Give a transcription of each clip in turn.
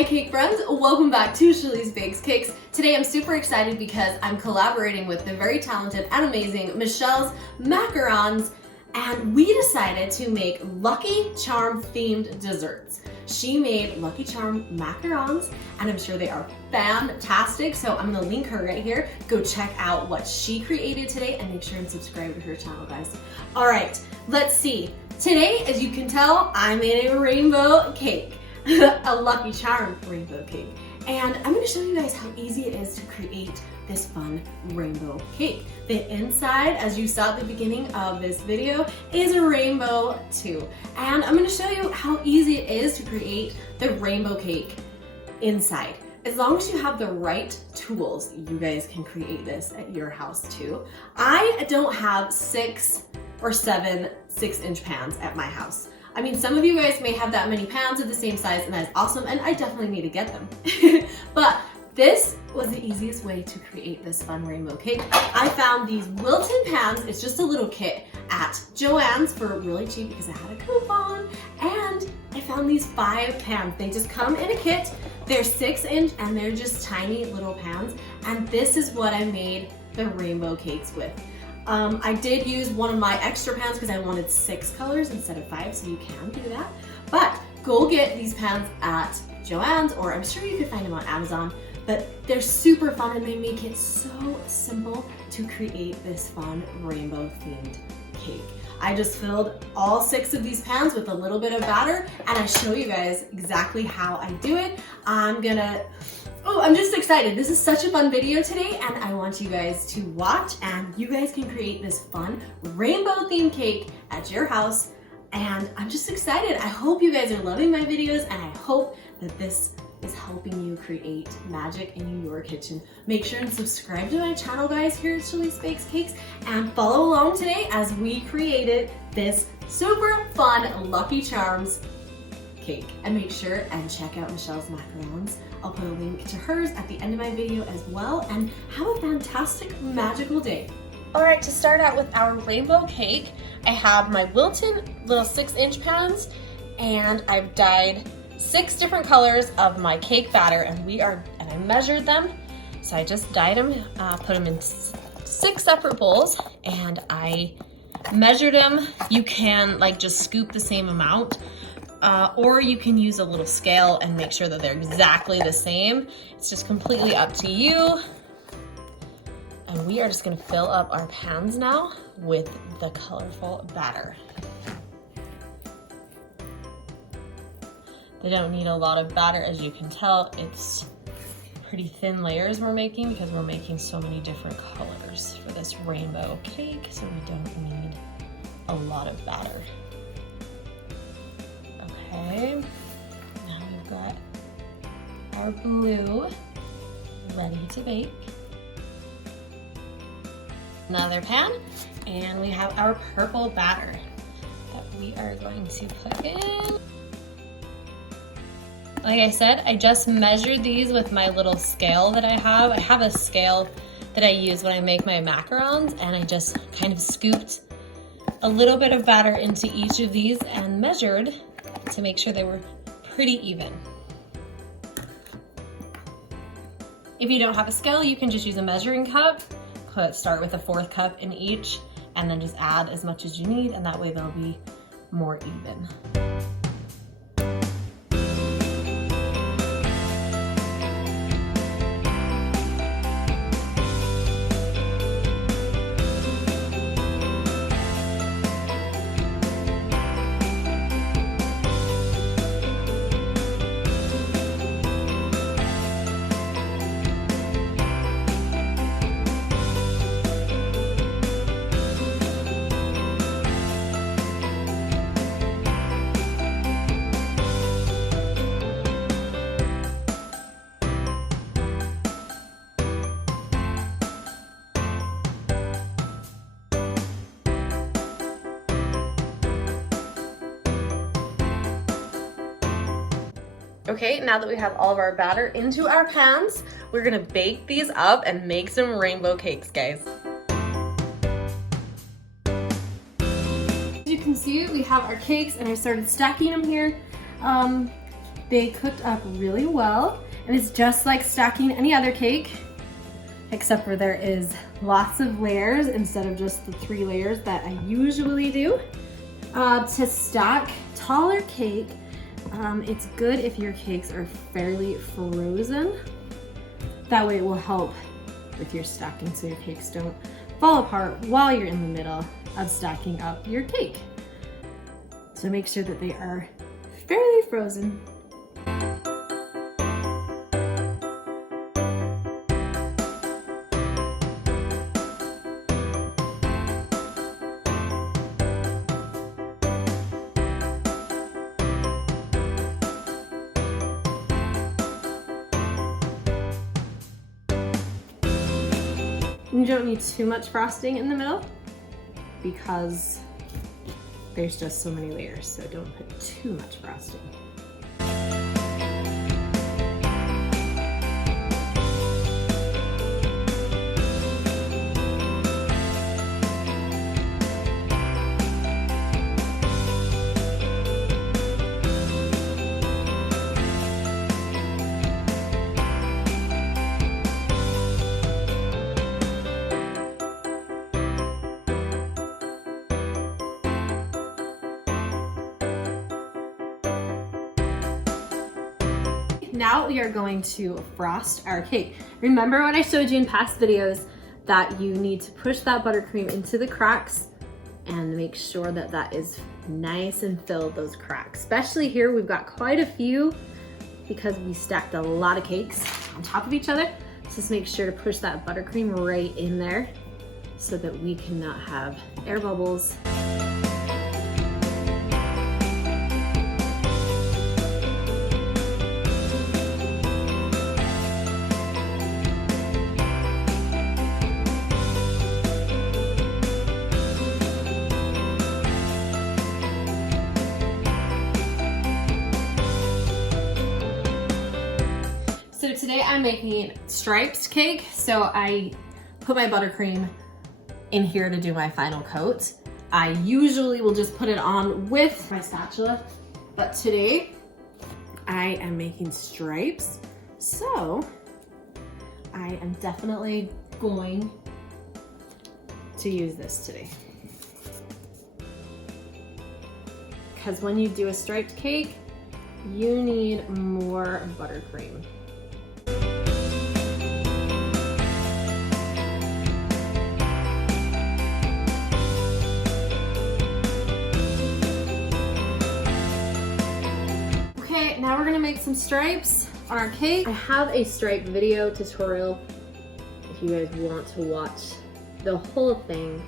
Hi cake friends, welcome back to Shirley's Bakes Cakes. Today I'm super excited because I'm collaborating with the very talented and amazing Michelle's Macarons, and we decided to make Lucky Charm themed desserts. She made Lucky Charm macarons, and I'm sure they are fantastic, so I'm gonna link her right here. Go check out what she created today and make sure and subscribe to her channel, guys. All right, let's see. Today, as you can tell, I made a rainbow cake. A Lucky Charm rainbow cake. And I'm going to show you guys how easy it is to create this fun rainbow cake. The inside, as you saw at the beginning of this video, is a rainbow too. And I'm going to show you how easy it is to create the rainbow cake inside. As long as you have the right tools, you guys can create this at your house too. I don't have 6 or 7 6-inch pans at my house. I mean, some of you guys may have that many pans of the same size, and that's awesome, and I definitely need to get them. But this was the easiest way to create this fun rainbow cake. I found these Wilton Pans, it's just a little kit, at Joann's for really cheap because I had a coupon, and I found these 5 pans. They just come in a kit. They're 6-inch, and they're just tiny little pans, and this is what I made the rainbow cakes with. I did use one of my extra pans because I wanted 6 colors instead of 5, so you can do that. But go get these pans at Joann's, or I'm sure you could find them on Amazon, but they're super fun and they make it so simple to create this fun rainbow themed cake. I just filled all 6 of these pans with a little bit of batter, and I show you guys exactly how I do it. I'm just excited. This is such a fun video today, and I want you guys to watch, and you guys can create this fun rainbow themed cake at your house. And I'm just excited. I hope you guys are loving my videos, and I hope that this is helping you create magic in your kitchen. Make sure and subscribe to my channel, guys, here at Shirley's Bakes Cakes, and follow along today as we created this super fun Lucky Charms cake. And make sure and check out Michelle's Macarons. I'll put a link to hers at the end of my video as well, and have a fantastic, magical day. All right, to start out with our rainbow cake, I have my Wilton little 6-inch pans, and I've dyed 6 different colors of my cake batter, and I measured them. So I just dyed them, put them in 6 separate bowls, and I measured them. You can just scoop the same amount, or you can use a little scale and make sure that they're exactly the same. It's just completely up to you. And we are just gonna fill up our pans now with the colorful batter. They don't need a lot of batter, as you can tell. It's pretty thin layers we're making because we're making so many different colors for this rainbow cake, so we don't need a lot of batter. Okay, now we've got our blue ready to bake. Another pan, and we have our purple batter that we are going to put in. Like I said, I just measured these with my little scale that I have. I have a scale that I use when I make my macarons, and I just kind of scooped a little bit of batter into each of these and measured to make sure they were pretty even. If you don't have a scale, you can just use a measuring cup. Start with a 1/4 cup in each, and then just add as much as you need, and that way they'll be more even. Okay, now that we have all of our batter into our pans, we're gonna bake these up and make some rainbow cakes, guys. As you can see, we have our cakes and I started stacking them here. They cooked up really well, and it's just like stacking any other cake, except for there is lots of layers instead of just the 3 layers that I usually do. To stack taller cake, it's good if your cakes are fairly frozen. That way it will help with your stacking so your cakes don't fall apart while you're in the middle of stacking up your cake. So make sure that they are fairly frozen. You don't need too much frosting in the middle because there's just so many layers, so don't put too much frosting. Now we are going to frost our cake. Remember what I showed you in past videos that you need to push that buttercream into the cracks and make sure that that is nice and filled, those cracks. Especially here, we've got quite a few because we stacked a lot of cakes on top of each other. Just make sure to push that buttercream right in there so that we cannot have air bubbles. So today I'm making striped cake. So I put my buttercream in here to do my final coat. I usually will just put it on with my spatula, but today I am making stripes. So I am definitely going to use this today. Because when you do a striped cake, you need more buttercream. Now we're gonna make some stripes on our cake. I have a stripe video tutorial if you guys want to watch the whole thing.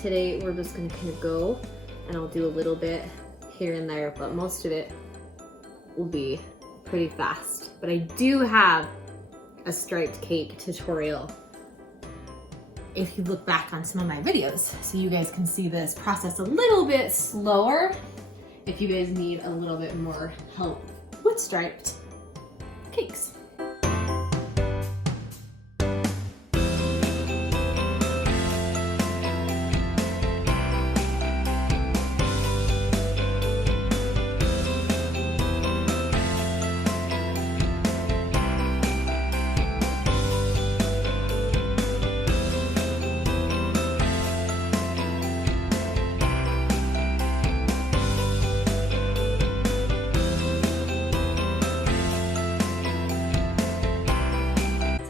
Today we're just gonna kind of go and I'll do a little bit here and there, but most of it will be pretty fast. But I do have a striped cake tutorial if you look back on some of my videos, so you guys can see this process a little bit slower if you guys need a little bit more help with striped cakes.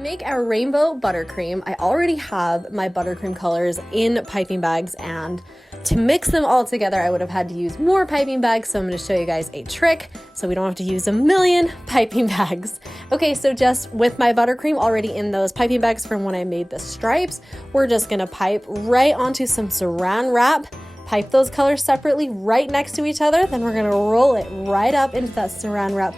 Make our rainbow buttercream. I already have my buttercream colors in piping bags, and to mix them all together I would have had to use more piping bags, so I'm going to show you guys a trick so we don't have to use a million piping bags. Okay, so just with my buttercream already in those piping bags from when I made the stripes, we're just going to pipe right onto some saran wrap, pipe those colors separately right next to each other, then we're going to roll it right up into that saran wrap,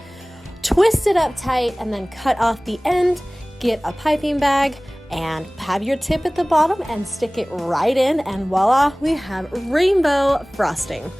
twist it up tight, and then cut off the end. Get a piping bag and have your tip at the bottom and stick it right in, and voila, we have rainbow frosting.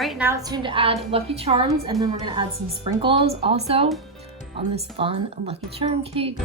right, now it's time to add Lucky Charms, and then we're gonna add some sprinkles also on this fun Lucky Charm cake.